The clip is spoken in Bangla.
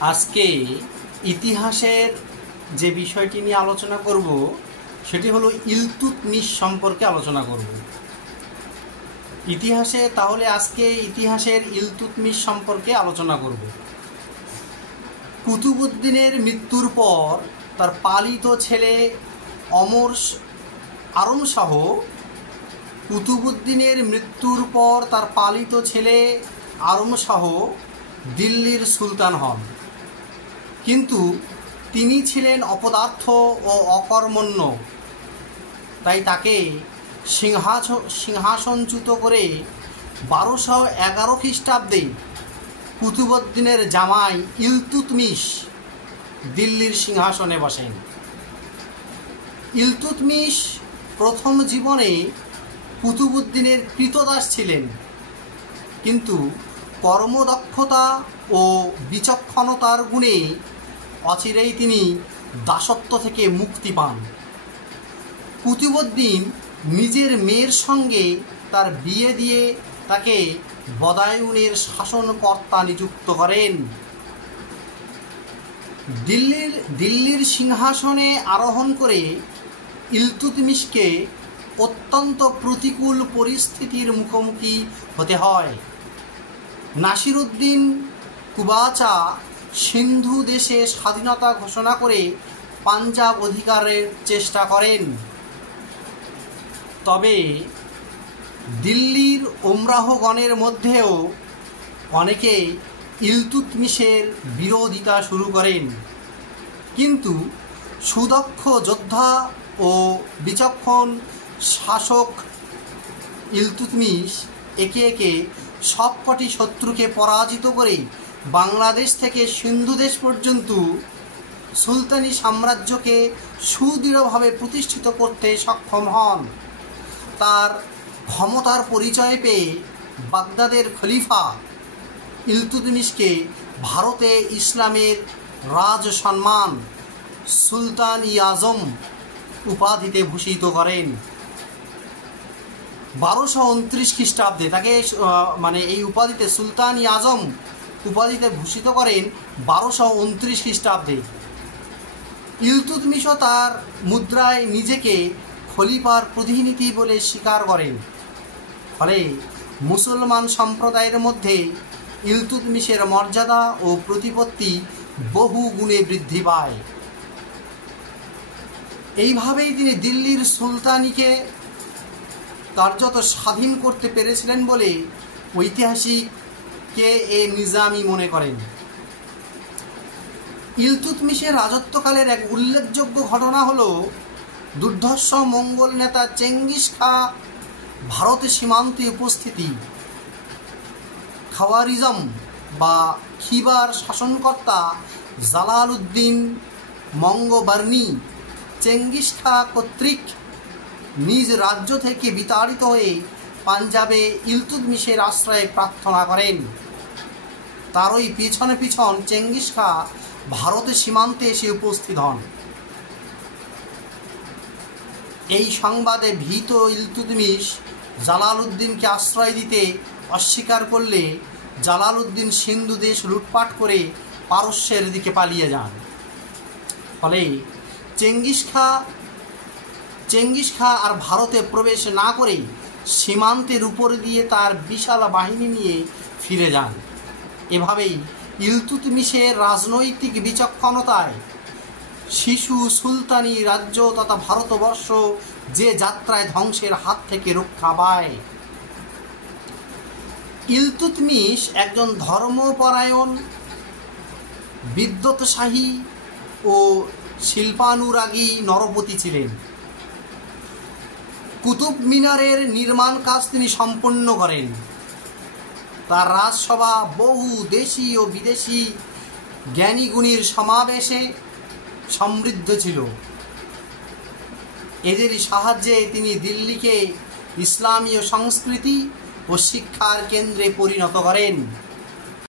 আজকে ইতিহাসের যে বিষয়টি নিয়ে আলোচনা করব সেটি হলো ইলতুৎমিশ সম্পর্কে আলোচনা করব। আজকে ইতিহাসের ইলতুৎমিশ সম্পর্কে আলোচনা করব। কুতুবউদ্দিনের মৃত্যুর পর তার পালিত ছেলে আরম শাহ কুতুবউদ্দিনের মৃত্যুর পর তার পালিত ছেলে আরম শাহ দিল্লির সুলতান হন, কিন্তু তিনি ছিলেন অপদার্থ ও অকর্মণ্য। তাই তাকে সিংহাসনচ্যুত করে 1211 খ্রিস্টাব্দে কুতুবউদ্দিনের জামাই ইলতুৎমিশ দিল্লির সিংহাসনে বসেন। ইলতুৎমিশ প্রথম জীবনে কুতুবউদ্দিনের কৃতদাস ছিলেন, কিন্তু কর্মদক্ষতা ও বিচক্ষণতার গুণে অচিরেই তিনি দাসত্ব থেকে মুক্তি পান। কুতুবউদ্দিন নিজের মেয়ের সঙ্গে তার বিয়ে দিয়ে তাকে বদায়ুনের শাসনকর্তা নিযুক্ত করেন। দিল্লির সিংহাসনে আরোহণ করে ইলতুৎমিশকে অত্যন্ত প্রতিকূল পরিস্থিতির মুখোমুখি হতে হয়। নাসিরউদ্দিন কুবাচা সিন্ধু দেশে স্বাধীনতা ঘোষণা করে পাঞ্জাব অধিকারের চেষ্টা করেন, তবে দিল্লির ওমরাহগণের মধ্যেও অনেকে ইলতুৎমিশের বিরোধিতা শুরু করেন, কিন্তু সুদক্ষ যোদ্ধা ও বিচক্ষণ শাসক ইলতুৎমিশ একে একে সবকটি শত্রুকে পরাজিত করে বাংলাদেশ থেকে সিন্ধু দেশ পর্যন্ত সুলতানি সাম্রাজ্যকে সুদৃঢ়ভাবে প্রতিষ্ঠিত করতে সক্ষম হন। তার ক্ষমতার পরিচয় পেয়ে বাগদাদের খলিফা ইলতুৎমিশকে ভারতে ইসলামের রাজ সম্মান সুলতান-ই-আজম উপাধিতে ভূষিত করেন। 1229 খ্রিস্টাব্দে তাকে এই উপাধিতে সুলতান-ই-আজম উপাধিতে ভূষিত করেন 1229 খ্রিস্টাব্দে। ইলতুৎমিশও তার মুদ্রায় নিজেকে খলিফার প্রতিনিধি বলে স্বীকার করেন। ফলে মুসলমান সম্প্রদায়ের মধ্যে ইলতুৎমিশের মর্যাদা ও প্রতিপত্তি বহু গুণে বৃদ্ধি পায়। এইভাবেই তিনি দিল্লির সুলতানিকে কার্যত স্বাধীন করতে পেরেছিলেন বলে ঐতিহাসিক কে এ নিজামী মনে করেন। ইলতুৎমিশের রাজত্বকালের এক উল্লেখযোগ্য ঘটনা হল দুর্ধর্ষ মঙ্গল নেতা চেঙ্গিস খাঁ ভারতের সীমান্তে উপস্থিতি। খাওয়ারিজম বা খিবার শাসনকর্তা জালালউদ্দিন মঙ্গবার্নি চেঙ্গিস খাঁ কর্তৃক নিজ রাজ্য থেকে বিতাড়িত হয়ে পাঞ্জাবে ইলতুৎমিশের আশ্রয় প্রার্থনা করেন। তারই পিছনে পিছন চেঙ্গিস খাঁ ভারতের সীমান্তে এসে উপস্থিত হন। এই সংবাদে ভীত ইলতুৎমিশ জালালউদ্দিনকে আশ্রয় দিতে অস্বীকার করলে জালালউদ্দিন সিন্ধু দেশ লুটপাট করে পারস্যের দিকে পালিয়ে যান। ফলে চেঙ্গিস খাঁ আর ভারতে প্রবেশ না করে সীমান্তের উপর দিয়ে তার বিশাল বাহিনী নিয়ে ফিরে যান। এভাবেই ইলতুৎমিশের রাজনৈতিক বিচক্ষণতায় শিশু সুলতানি রাজ্য তথা ভারতবর্ষ যে যাত্রায় ধ্বংসের হাত থেকে রক্ষা পায়। ইলতুৎমিশ একজন ধর্মপরায়ণ, বিদ্যোৎসাহী ও শিল্পানুরাগী নরপতি ছিলেন। কুতুব মিনারের নির্মাণ কাজ তিনি সম্পন্ন করেন। তার রাজসভা বহু দেশি ও বিদেশি জ্ঞানীগুণীর সমাবেশে সমৃদ্ধ ছিল। এদেরই সাহায্যে তিনি দিল্লিকে ইসলামীয় সংস্কৃতি ও শিক্ষার কেন্দ্রে পরিণত করেন।